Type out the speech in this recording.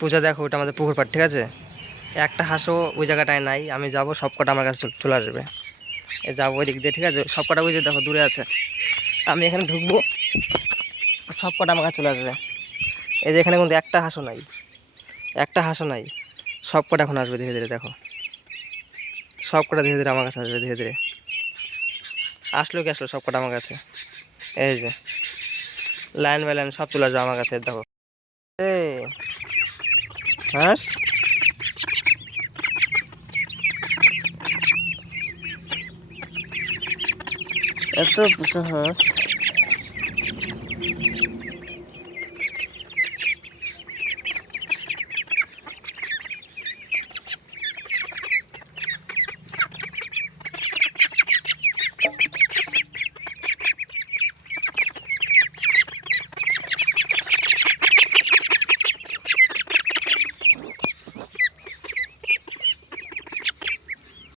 পূজা দেখো, ওটা আমাদের পুকুর পাড়, ঠিক আছে? একটা হাঁসও ওই জায়গাটায় নাই। আমি যাব, সব কটা আমার কাছে চলে আসবে। যাবো ওই দিক দিয়ে, ঠিক আছে? সব কটা ওই যে দেখো দূরে আছে, আমি এখানে ঢুকবো, সব কটা আমার কাছে চলে আসবে। এই যে এখানে কিন্তু একটা হাঁসও নাই, একটা হাঁসও নাই। সব কটা এখন আসবে ধীরে ধীরে, দেখো সব কটা ধীরে ধীরে আমার কাছে আসবে, ধীরে ধীরে আসলো কি আসলো, সব কটা আমার কাছে। এই যে লাইন বাই লাইন সব চলে আসবে আমার কাছে, দেখো। এই হাঁস, এত পোষা হাঁস।